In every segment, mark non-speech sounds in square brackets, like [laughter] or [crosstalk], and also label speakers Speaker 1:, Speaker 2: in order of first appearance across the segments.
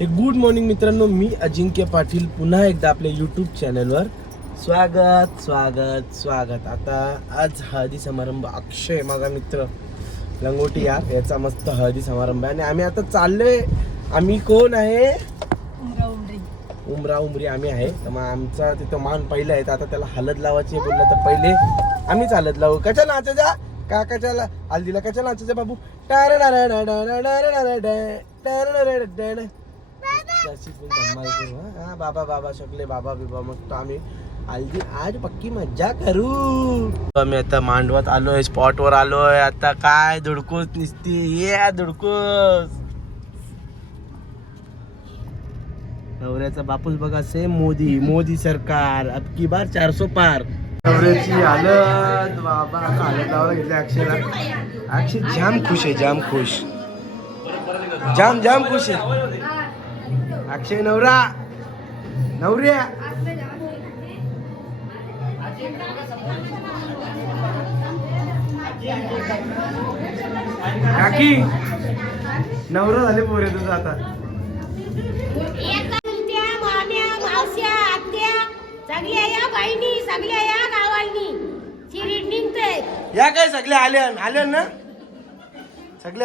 Speaker 1: हे good morning मित्रांनो मी अजिंक्य पाटील. पुन्हा एकदा आपल्या यूट्यूब चॅनलवर स्वागत स्वागत स्वागत. आता आज हळदी समारंभ अक्षय माझा मित्र लंगोटी यार याचा मस्त हळदी समारंभ आहे. आणि आम्ही आता चाललोय. आम्ही कोण आहे? उमरा उमरी. आम्ही आहे. तर मग आमचा तिथं मान पहिला आहे. तर आता त्याला हलद लावायची बोललं तर पहिले आम्हीच हलद लावू. कशा नाचायचा काकाच्या हल्दीला कशा नाचायचा बाबू? अशी फुल धमाल करू, हा. बाबा बाबा शकले बाबा बिबा मग तो आम्ही हल्दी आज पक्की मज्जा करू. आम्ही आता मांडवात आलोय स्पॉट वर आलोय. आता काय धुडकूस निसती? ये धुडकूस. नवऱ्याचा बापूस बघा सेम मोदी मोदी सरकार. अबकी बार चारसो पार. नवऱ्याची हालत. बाबा आता हालत लावायला घेतली अक्षयला. अक्षय जाम खुश आहे जाम खुश. जाम जाम खुश आहे. अक्षय नवरा. नवऱ्या काकी नवरा झाले पोरे तुझं आता.
Speaker 2: एकुलत्या, माम्या, मावश्या, आत्या, सगळ्या या बहिणी सगळ्या या गावांनी. शिरीड निघतंय.
Speaker 1: या काय सगळे आल्यान? आल्यान ना? सगळे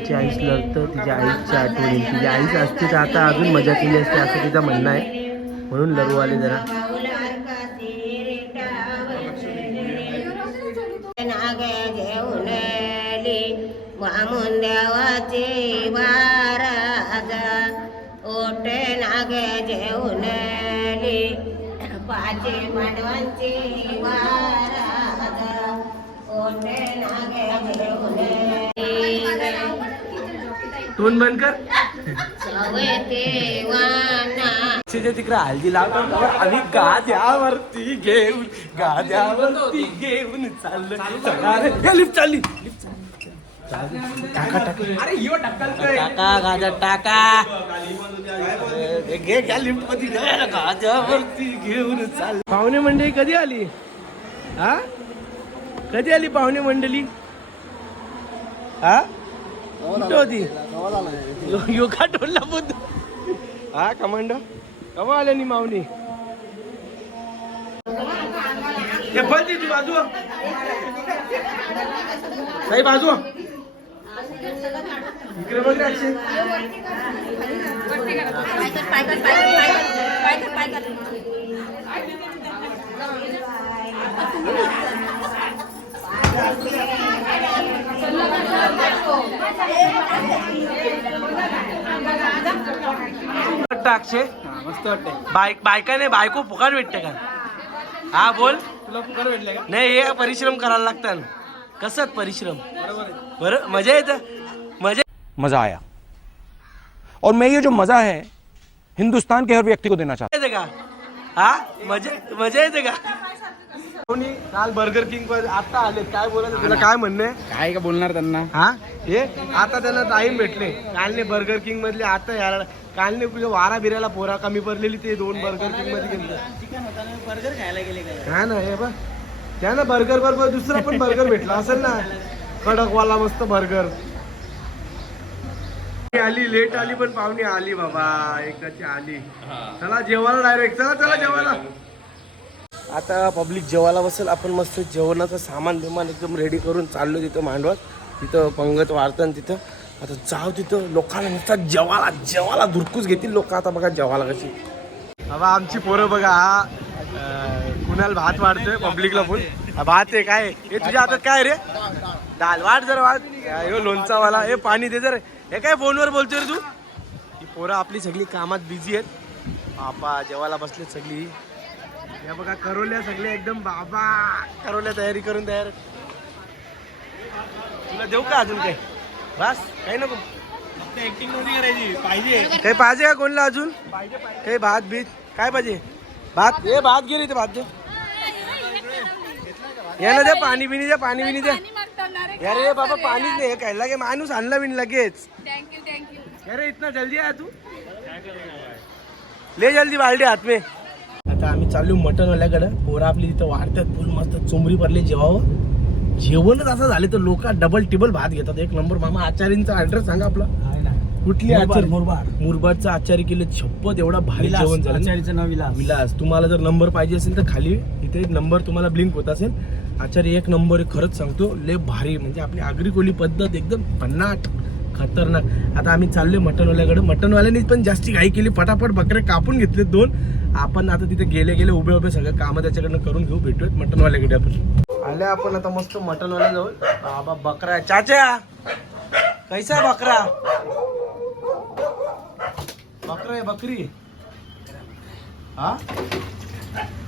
Speaker 1: नवऱ्याची आईच लढतं तिच्या आईच्या आठवणी तिच्या आईच असते तर आता अजून मजा केली असते असं तिचं म्हणणं आहे. म्हणून लढू आले जरा.
Speaker 2: वामून देवाचे बाराजा ओट नाग जेवण पाचे पांडवांचे वाराजा
Speaker 1: टोन बंद कर. तिकडे हल्दी ना, आणि गाद्यावरती घेऊन गाद्यावरती घेऊन चाललं. लिफ्ट चालली. टाका टाका. टाका गाद्या टाका. घे घ्या लिफ्टमध्ये घ्या. गाद्यावरती घेऊन चाल पाहुणे मंडळी कधी आली? हा? कधी आली पाहुणे मंडळी? हा? कुठं होती. यो- योगा टोलला बुद्ध? हा कमांडो. कवा आले नी मावणी हे बंद ती बाजू. काही बाजू. इकडे बघ रे अक्षय. वाटतं अक्षय
Speaker 3: मस्त
Speaker 1: बायक बायका नाही बायको फुकाट भेटते का? हा बोल.
Speaker 3: तुला भेटले का
Speaker 1: नाही हे परिश्रम करायला लागतात कसं परिश्रम?
Speaker 3: बरोबर
Speaker 1: मजा येतं? मजा
Speaker 4: मजा आया. और मैं ये जो मजा है हिंदुस्तान के हर व्यक्ति को देना चाहता
Speaker 1: येते का? हा? मजा मजा येते का? कोणी काल बर्गर किंग वर आता आले काय बोलायचं तुला? काय म्हणणं
Speaker 3: काय का बोलणार त्यांना?
Speaker 1: हा? हे? आता त्यांना टाइम भेटले. कालने बर्गर किंग मधले आता यार कालने तुझ्या वारा बिराला पोरा कमी पडलेली ते दोन बर्गर किंगमध्ये गेले.
Speaker 3: बर्गर खायला गेले काय
Speaker 1: हा ना हे बघ. त्यानं बर्गर बरोबर दुसरा पण बर्गर भेटला असेल ना. कडकवाला मस्त बर्गर आली लेट आली पण पाहुणे आली बाबा. एकदाची आली. चला जेवायला डायरेक्ट चला चला जेवायला. आता पब्लिक जेवायला बसेल आपण मस्त जेवणाचं सामान बिमान एकदम रेडी करून चाललो तिथं मांडवात. तिथं पंगत वाढतं तिथं आता जाऊ तिथं लोकांना नुसतं जेवायला जेवायला धुरकूस घेतील लोक. आता बघा जेवायला कशी. बाबा आमची पोरं बघा हा कुणाल भात वाढतोय पब्लिकला फुल भात आहे काय हे तुझ्या हातात काय रे? दाल वाट जर वाट ह्यो लोणचावाला. हे पाणी दे जर. हे काय फोनवर बोलतोय रे तू? ही पोरं आपली सगळी कामात बिझी आहेत. बापा जेवायला बसले सगळी. या बघा करोल्या सगळे एकदम बाबा. करोल्या तयारी करून तयार तुला देऊ का अजून काय बस काही नको.
Speaker 3: ऍक्टिंग नव्हती करायची. पाहिजे.
Speaker 1: काही पाहिजे का कोणला अजून? काही भात बीत काय पाहिजे? भात हे भात घे रे इथे भात दे. या ना दे पाणी बिनी दे पाणी बिनी दे. अरे बाबा पाणीच नाही काय लागे माणूस आणला बिन लगेच.
Speaker 2: थँक्यू थँक्यू
Speaker 1: अरे इतना जल्दी आया तू? ले जल्दी बाल्टी हात में. चाललो मटनवाल्याकडे पोरं आपली तिथं वाढतात फुल मस्त चुमरी पडले जेवावं. जेवणच असं झाले तर लोक डबल टिबल भात घेतात. एक नंबर मामा आचार्यांचा ऍड्रेस सांगा आपला. कुठली आचार्य
Speaker 3: मुरबाड.
Speaker 1: मुरबाडचा आचार्य केले छप्पत एवढा भारी जेवण झालं
Speaker 3: आचार्यचं नाव विलास.
Speaker 1: विलास तुम्हाला जर नंबर पाहिजे असेल तर खाली इथे नंबर तुम्हाला ब्लिंक होत असेल. आचार्य एक नंबर खरंच सांगतो लय भारी म्हणजे आपली आगरी कोली पद्धत एकदम भन्नाट खतरनाक. आता आम्ही चाललोय मटनवाल्याकडे मटनवाल्याने पण जास्ती घाई केली. फटाफट बकरे कापून घेतले दोन. आपण आता तिथे गेले गेले उभे उभे सगळं कामं त्याच्याकडनं करून घेऊ भेटूयात मटनवाल्याकडे आपण. आले आपण आता मस्त मटनवाल्या जाऊ बाबा बकरा आहे. चाचा! कैसा आहे बकरा? बकरा आहे बकरी. हा?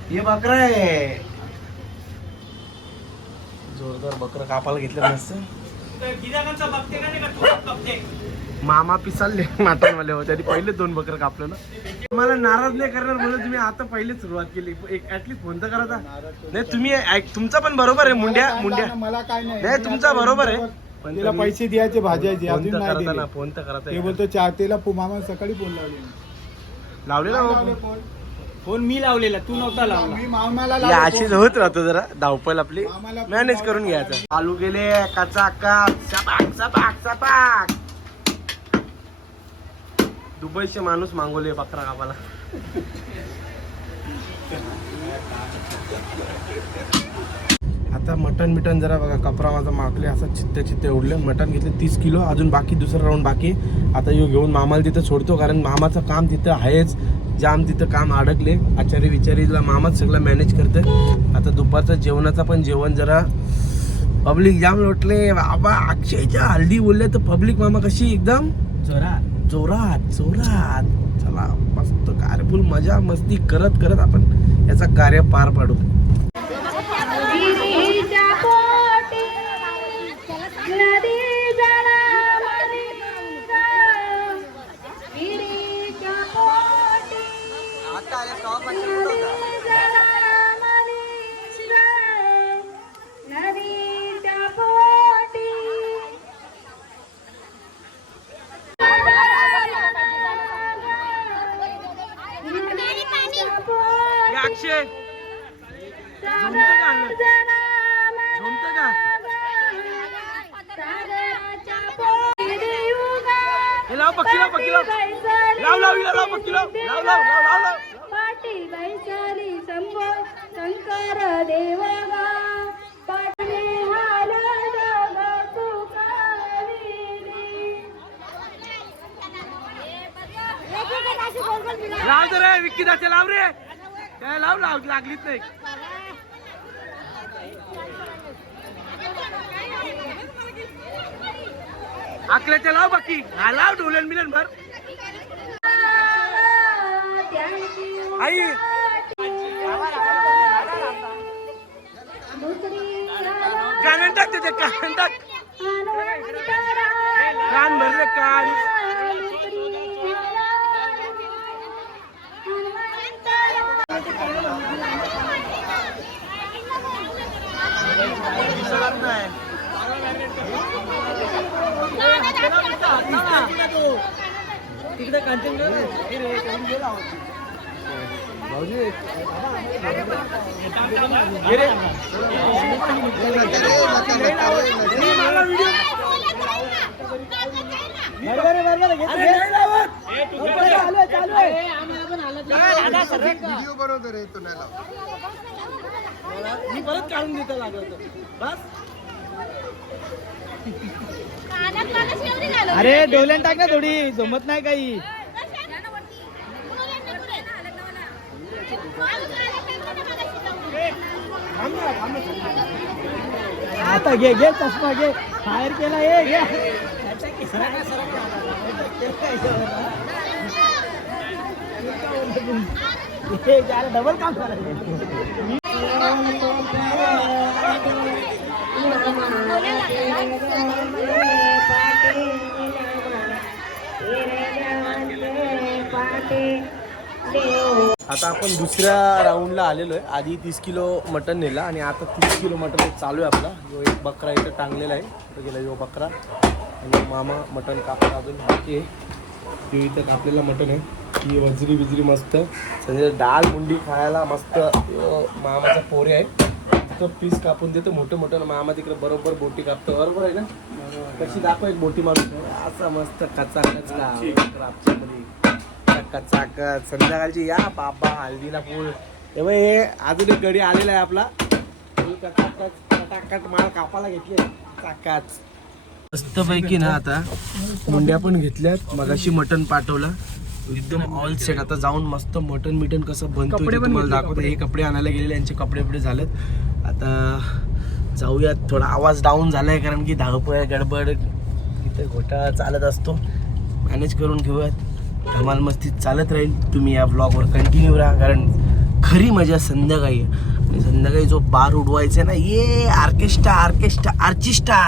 Speaker 1: हे बकरा आहे. जोरदार बकरा कापायला घेतलं मस्त. मामा पिसालले [laughs] मटनवाले होते. आणि पहिले दोन बकर कापलं ना मला नाराज नाही करणार म्हणून तुम्ही आता पहिले सुरुवात केली. एक ऍटलीस्ट फोन तर करा नाही तुम्ही ऐक- तुमचा पण बरोबर आहे मुंड्या मुंड्या.
Speaker 5: मला काय नाही.
Speaker 1: नाही तुमचा बरोबर आहे. पण
Speaker 5: तिला
Speaker 1: तुम्ही
Speaker 5: पैसे द्यायचे भाज्याचे
Speaker 1: फोन
Speaker 5: अजून
Speaker 1: तर
Speaker 5: नाही
Speaker 1: करता ना
Speaker 5: दिले.
Speaker 1: फोन तर करता
Speaker 5: ते बोलतो चार तेला पु- मामा सकाळी फोन लावले.
Speaker 1: लावले ना
Speaker 5: लावले? फोन.
Speaker 3: फोन मी लावलेला तू नव्हता लावला.
Speaker 5: मी मामाला
Speaker 1: या
Speaker 5: लावले
Speaker 1: अशीच. होत राहतो जरा धावपळ आपली. मॅनेज करून. घ्यायचं. आलू गेले कचा सपाक सपाक सपाक. दुबईचे माणूस मागवले बकरा कापाला आता मटन मिटन जरा बघा कपरा माझा मागले असा चित्ते चित्ते उडले. मटन घेतले तीस किलो अजून बाकी दुसरं राऊंड बाकी. आता येऊ घेऊन मामाला तिथं सोडतो कारण मामाचं काम तिथं आहेच. जाम तिथं काम अडकले. आचार्य विचारीला मामाच सगळं मॅनेज करते. आता दुपारचं जेवणाचा पण जेवण जरा पब्लिक जाम लोटले. बाबा अक्षयच्या हल्दी बोलले तर पब्लिक मामा कशी एकदम?
Speaker 3: जोरा
Speaker 1: जोरात जोरात. चला मस्त कार्यफुल मजा मस्ती करत करत आपण याचा कार्य पार पाडू. पक्षी लाव लाव लाव लाव लाव लाव
Speaker 2: पाटी वैशाली शंभो शंकर देवगा
Speaker 1: लाव रे विक्की दाचे लाव रे. काय लाव लाव लागलीच नाही. आकल्याचे लाव बाकी. हा लाव डोलन मिलन भर. आई. कान टाक कान टाक कान भरले कान दिसत नाही
Speaker 3: तिकडे कांचन
Speaker 1: मी परत काढून देतो लागलं बस.
Speaker 3: अरे डोल्यान टाक ना थोडी जमत नाही काही. आता घे घे चष्मा घे. बाहेर केला ये घे. डबल काम करायचं
Speaker 1: आता आपण दुसऱ्या राऊंडला आलेलो आहे. आधी तीस किलो मटन नेला आणि आता तीस किलो मटन चालू आहे आपला. जो एक बकरा इथं टांगलेला आहे. गेला जो बकरा. आणि मामा मटन कापला अजून बाकी आहे. ते इथं कापलेला मटन आहे. ही वजरी बिजरी मस्त. संजय डाळ मुंडी खायला मस्त. मामाचा पोरे आहे. तिथं पीस कापून देतो मोठं मोठं मामा तिकडे बरोबर बोटी कापतो. बरोबर आहे ना? कशी दाखव एक बोटी मारून. असा मस्त कचा कचाकच. संध्याकाळची या बाबा हल्दीला फुल. तेव्हा हे अजून एक गडी आलेला आहे आपला. कटाकट कापाला घेतले चाकाच मस्तपैकी ना आता मुंड्या पण घेतल्यात. मगाशी मटन पाठवलं. एकदम ऑल सेट आता जाऊन मस्त मटन मिटन कसं बनतो तुम्हाला दाखवतो. हे कपडे आणायला गेलेले यांचे कपडे झालेत. आता जाऊयात. थोडा आवाज डाऊन झालाय कारण की धावपळ गडबड इथे घोटाळा चालत असतो. मॅनेज करून घेऊयात. धमाल मस्ती चालत राहील. तुम्ही या ब्लॉगवर कंटिन्यू राहा. कारण खरी मजा संध्याकाळी आणि संध्याकाळी जो बार उडवायचा आहे ना ये आर्केस्ट्रा आर्केस्ट्रा आर्चिस्टा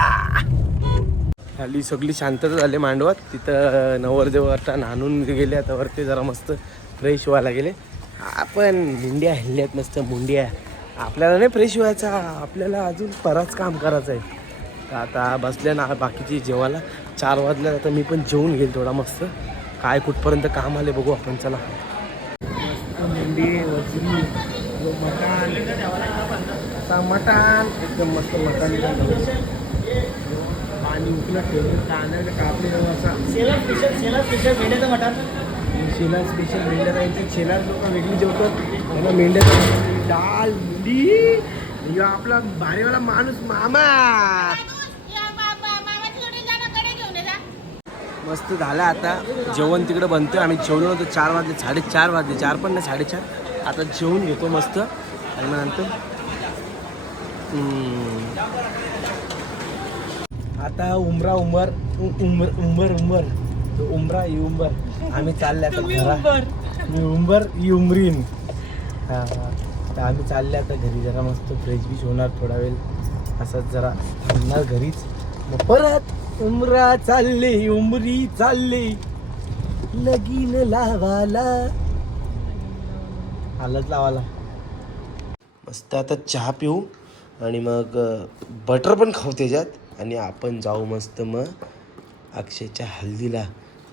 Speaker 1: खाली सगळी शांतता झाली मांडवात. तिथं नवरदेव आता नाहून गेले. आता वरती जरा मस्त फ्रेश व्हायला गेले. आपण मुंड्या हल्ल्यात मस्त मुंड्या. आपल्याला नाही फ्रेश व्हायचा. आपल्याला अजून बराच काम करायचं आहे. तर आता बसल्या ना बाकीची जेवायला. चार वाजल्या आता मी पण जेवून घेईल थोडा मस्त. काय कुठपर्यंत काम आले बघू आपण चला. मटण असा मटण एकदम मस्त मटण पाणी उकलं ठेवून कांदा कापले असा.
Speaker 3: मटण?
Speaker 1: शेला स्पेशल मेंढ्या जायचे शेला लोक वेगळी जेवतात. त्यांना मेंढ्या डाळ मुंडी आपला भारीवाला माणूस मामा. मस्त झालं आता. जेवण तिकडे बनतोय. आम्ही जेवलो होतो चार वाजले साडेचार वाजले. चार पण नाही साडेचार. आता जेवून घेतो मस्त. आणि मग नंतर आता उमरा उंबर उमर उंबर उंबर उंबर उमरा उंबर आम्ही चालले आता घरा मी उंबर ही उमरीन हा हा. तर आम्ही चालले आता घरी जरा मस्त फ्रेश बीच होणार थोडा वेळ. असंच जरा थांबणार घरीच. मग परत उमरा चालले उमरी चालले. लगीन लावाला आलंच लावाला मस्त आता चहा पिऊ आणि मग बटर पण खाऊ त्याच्यात. आणि आपण जाऊ मस्त मग अक्षयच्या हल्दीला.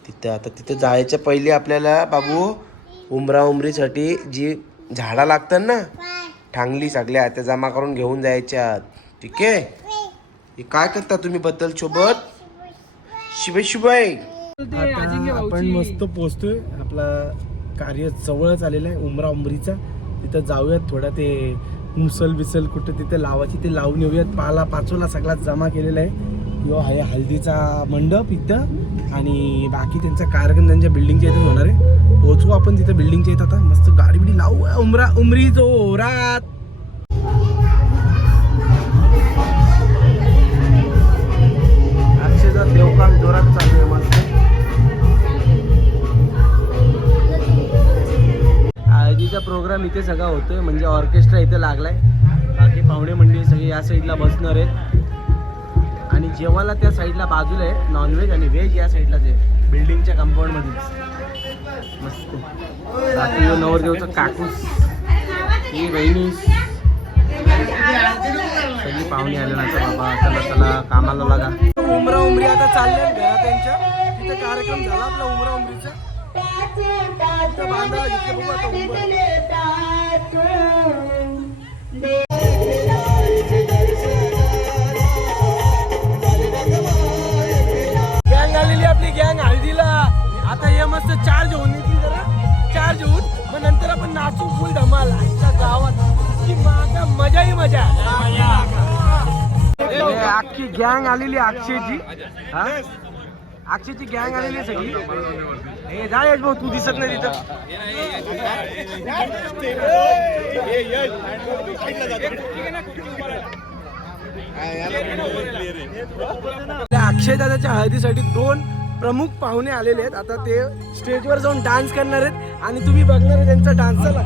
Speaker 1: तिथं. आता तिथं जायच्या पहिले आपल्याला बाबू उमरा उमरीसाठी जी झाडा लागतात ना ठांगली सगळ्या त्या जमा करून घेऊन जायच्या ठीक आहे? हे काय करता तुम्ही बद्दल सोबत? शिवाय शिवाय. आपण मस्त पोचतोय आपला कार्य जवळच आलेलं आहे उमरा उमरीचा. तिथं जाऊयात थोडा ते मुसल बिसल कुठं तिथे लावायची ते लावून येऊयात. पाला पाचोला सगळा जमा केलेला आहे. यो आहे हल्दीचा मंडप इथं आणि बाकी त्यांचा कार्यक्रम त्यांच्या बिल्डिंगच्या इथेच होणार आहे. पोहोचू आपण तिथं बिल्डिंगच्या इथं आता. मस्त गाडी बिडी लावू. उमरा उमरी जोरात. अक्षयचा देवकाम जोरात चालू आहे मस्त हळदीचा प्रोग्राम इथे सगळा होतोय. म्हणजे ऑर्केस्ट्रा इथे लागलाय. बाकी पाहुणे मंडळी सगळे या साईडला बसणार आहेत. आणि जेवायला त्या साईडला बाजूला आहे नॉनव्हेज आणि व्हेज या साईडलाच आहे बिल्डिंगच्या कंपाऊंडमध्येच मस्त. बाकी नवरदेवचा काकूस ही बहिणी. सगळी पाहुणे आले ना बाबा चला चला कामाला लागा. उमरा उमरी आता चालले घरात त्यांच्या तिथे कार्यक्रम झाला आपला उमरा उमरीचा. बांधायला घेतले बघू आता उंबर. हे मस्त चार्ज होऊन येतील जरा. चार्ज होऊन मग नंतर आपण नाचू फुल धमाल. आजच्या गावात. की मागा मजा. ही मजा अख्खी गँग आलेली आहे अक्षयची. हा? अक्षयची गँग आलेली आहे सगळी. हे जा यश भाऊ तू दिसत नाही तिथं. अक्षय दादाच्या हळदीसाठी दोन प्रमुख पाहुणे आलेले आहेत. आता ते स्टेजवर जाऊन डान्स करणार आहेत आणि तुम्ही बघणार आहे त्यांचा डान्स चला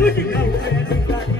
Speaker 1: Look at that.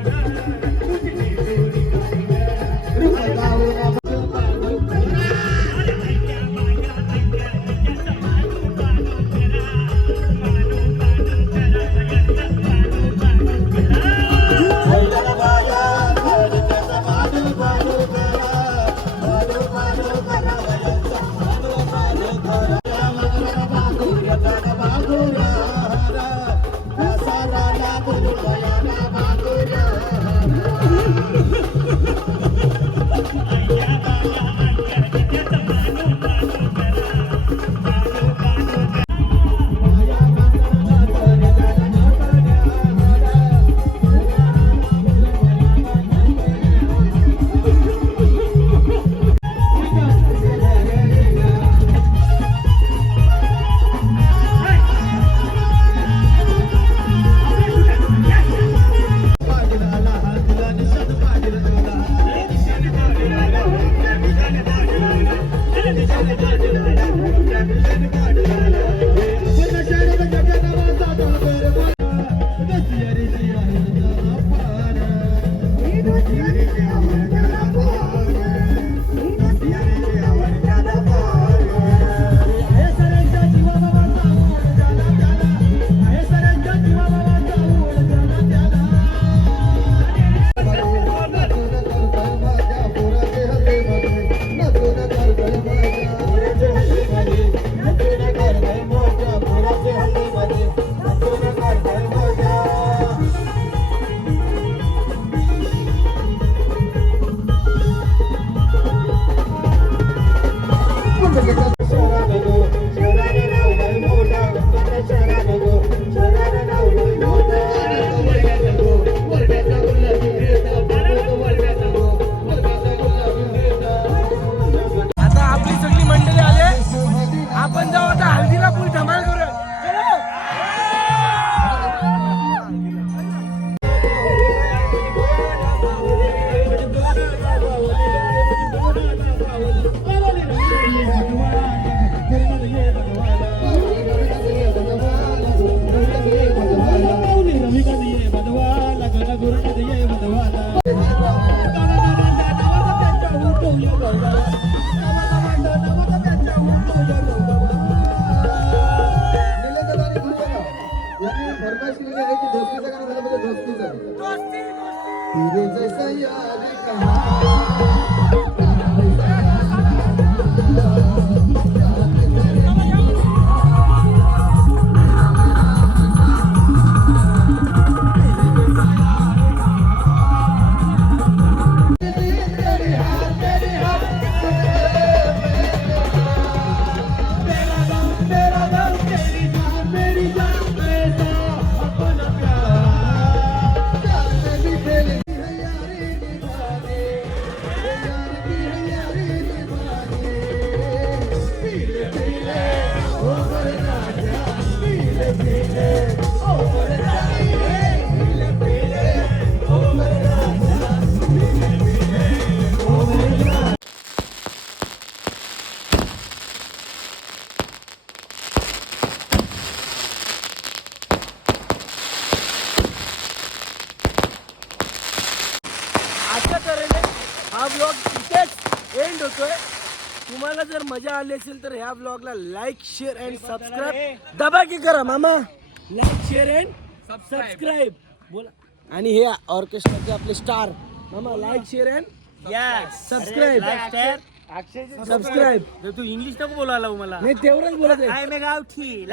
Speaker 1: விரும்புகிற हा ब्लॉग इथेच एंड होतोय. तुम्हाला जर मज़ा आली असेल तर ह्या ब्लॉगला लाईक शेअर अँड सबस्क्राईब दबा की करा मामा. लाईक शेअर अँड सबस्क्राईब बोला. आणि हे ऑर्केस्ट्राचे आपले स्टार मामा like share and subscribe subscribe
Speaker 3: Tu English नको बोलायला मला.
Speaker 1: नाही तेवढंच बोलत
Speaker 3: काय गावठी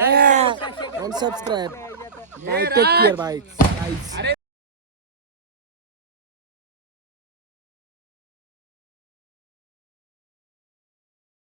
Speaker 1: subscribe bye take care bye